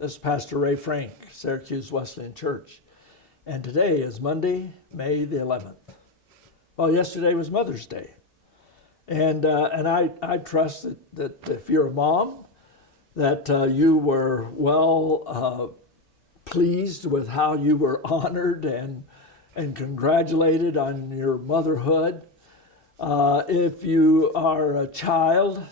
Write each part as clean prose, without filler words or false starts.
This is Pastor Ray Frank, Syracuse Wesleyan Church. And today is Monday, May the 11th. Well, yesterday was Mother's Day. And I trust that if you're a mom, that you were well pleased with how you were honored and congratulated on your motherhood. If you are a child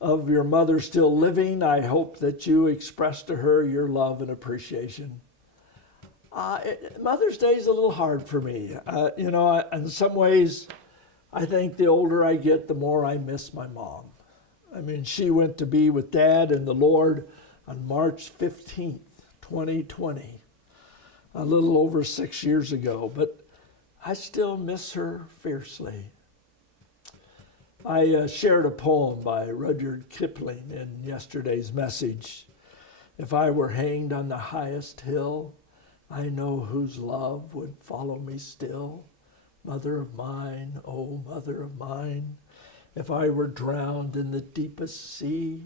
of your mother still living, I hope that you express to her your love and appreciation. Mother's Day is a little hard for me. In some ways, I think the older I get, the more I miss my mom. I mean, she went to be with Dad and the Lord on March 15th, 2020, a little over 6 years ago, but I still miss her fiercely. I shared a poem by Rudyard Kipling in yesterday's message. If I were hanged on the highest hill, I know whose love would follow me still. Mother of mine, oh mother of mine. If I were drowned in the deepest sea,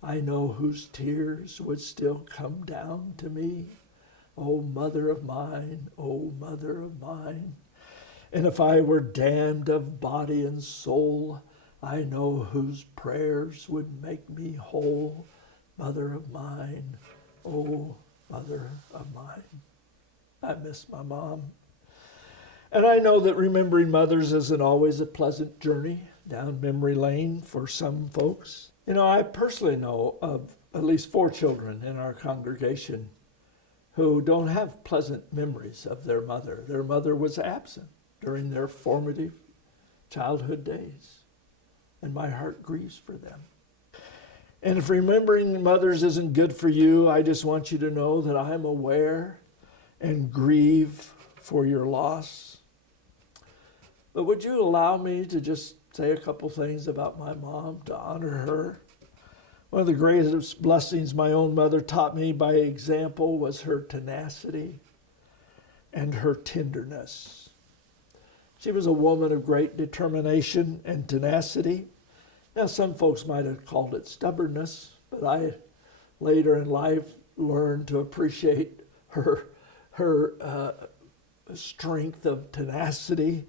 I know whose tears would still come down to me. Oh mother of mine, oh mother of mine. And if I were damned of body and soul, I know whose prayers would make me whole. Mother of mine, oh mother of mine. I miss my mom. And I know that remembering mothers isn't always a pleasant journey down memory lane for some folks. I personally know of at least 4 children in our congregation who don't have pleasant memories of their mother. Their mother was absent during their formative childhood days. And my heart grieves for them. And if remembering mothers isn't good for you, I just want you to know that I'm aware and grieve for your loss. But would you allow me to just say a couple things about my mom to honor her? One of the greatest blessings my own mother taught me by example was her tenacity and her tenderness. She was a woman of great determination and tenacity. Now, some folks might have called it stubbornness, but I later in life learned to appreciate her strength of tenacity.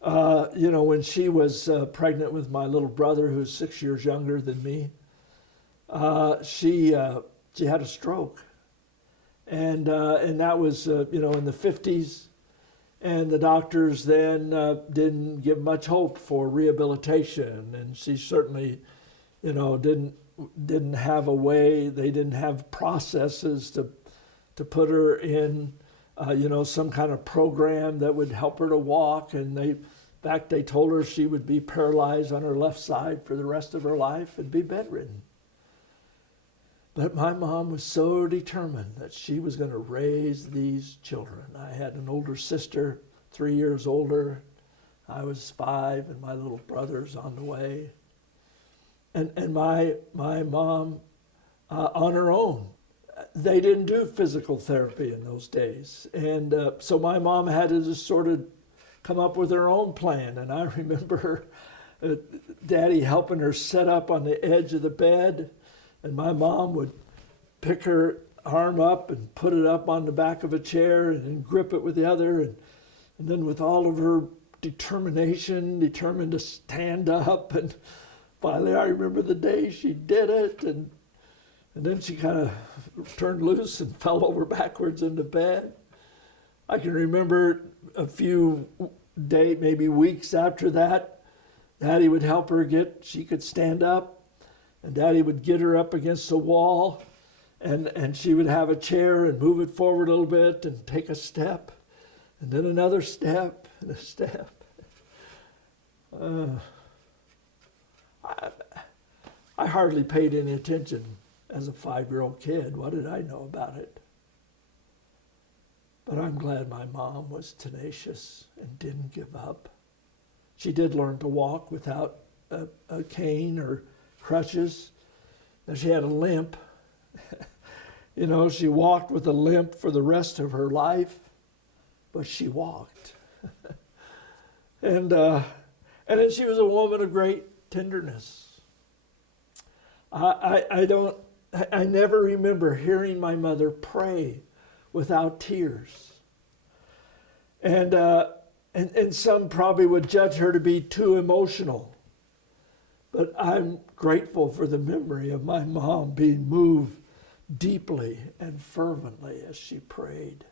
When she was pregnant with my little brother, who's 6 years younger than me, she had a stroke, and that was in the 50s. And the doctors then didn't give much hope for rehabilitation, and she certainly, didn't have a way. They didn't have processes to put her in, some kind of program that would help her to walk. And they told her she would be paralyzed on her left side for the rest of her life and be bedridden. But my mom was so determined that she was going to raise these children. I had an older sister, 3 years older. I was 5, and my little brother's on the way. And my mom, on her own, they didn't do physical therapy in those days. And so my mom had to just sort of come up with her own plan. And I remember Daddy helping her set up on the edge of the bed. And my mom would pick her arm up and put it up on the back of a chair and then grip it with the other. And then with all of her determined to stand up. And finally, I remember the day she did it. And then she kind of turned loose and fell over backwards into bed. I can remember a few days, maybe weeks after that, Daddy would help her she could stand up. And Daddy would get her up against the wall, and she would have a chair and move it forward a little bit and take a step, and then another step and a step. I hardly paid any attention as a 5-year-old kid. What did I know about it? But I'm glad my mom was tenacious and didn't give up. She did learn to walk without a cane or crutches, and she had a limp. She walked with a limp for the rest of her life, but she walked. And then she was a woman of great tenderness. I don't I never remember hearing my mother pray without tears. And some probably would judge her to be too emotional. But I'm grateful for the memory of my mom being moved deeply and fervently as she prayed.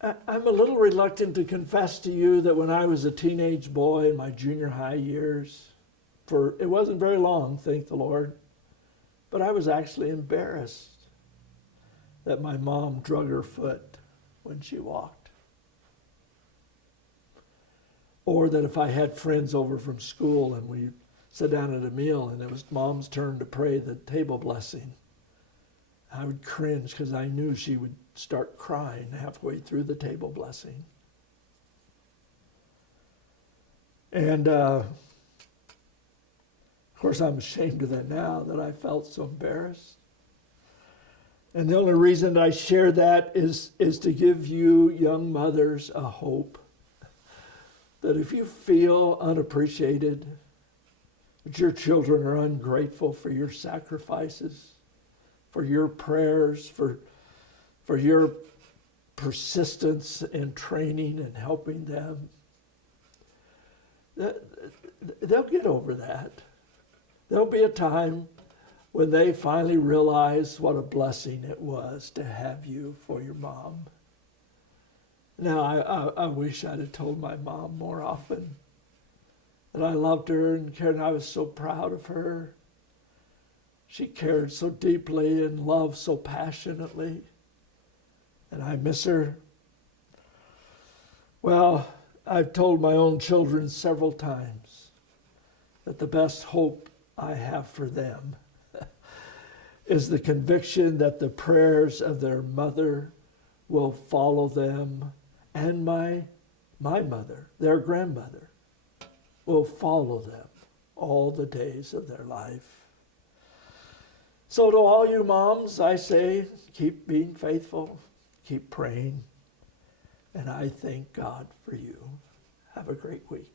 I'm a little reluctant to confess to you that when I was a teenage boy in my junior high years, for it wasn't very long, thank the Lord, but I was actually embarrassed that my mom drug her foot when she walked. Or that if I had friends over from school and we sat down at a meal and it was Mom's turn to pray the table blessing, I would cringe because I knew she would start crying halfway through the table blessing. And of course, I'm ashamed of that now, that I felt so embarrassed. And the only reason I share that is to give you young mothers a hope that if you feel unappreciated, that your children are ungrateful for your sacrifices, for your prayers, for your persistence in training and helping them, they'll get over that. There'll be a time when they finally realize what a blessing it was to have you for your mom. Now, I wish I'd have told my mom more often that I loved her and cared, and I was so proud of her. She cared so deeply and loved so passionately, and I miss her. Well, I've told my own children several times that the best hope I have for them is the conviction that the prayers of their mother will follow them, and my mother, their grandmother, will follow them all the days of their life. So to all you moms, I say, keep being faithful, keep praying, and I thank God for you. Have a great week.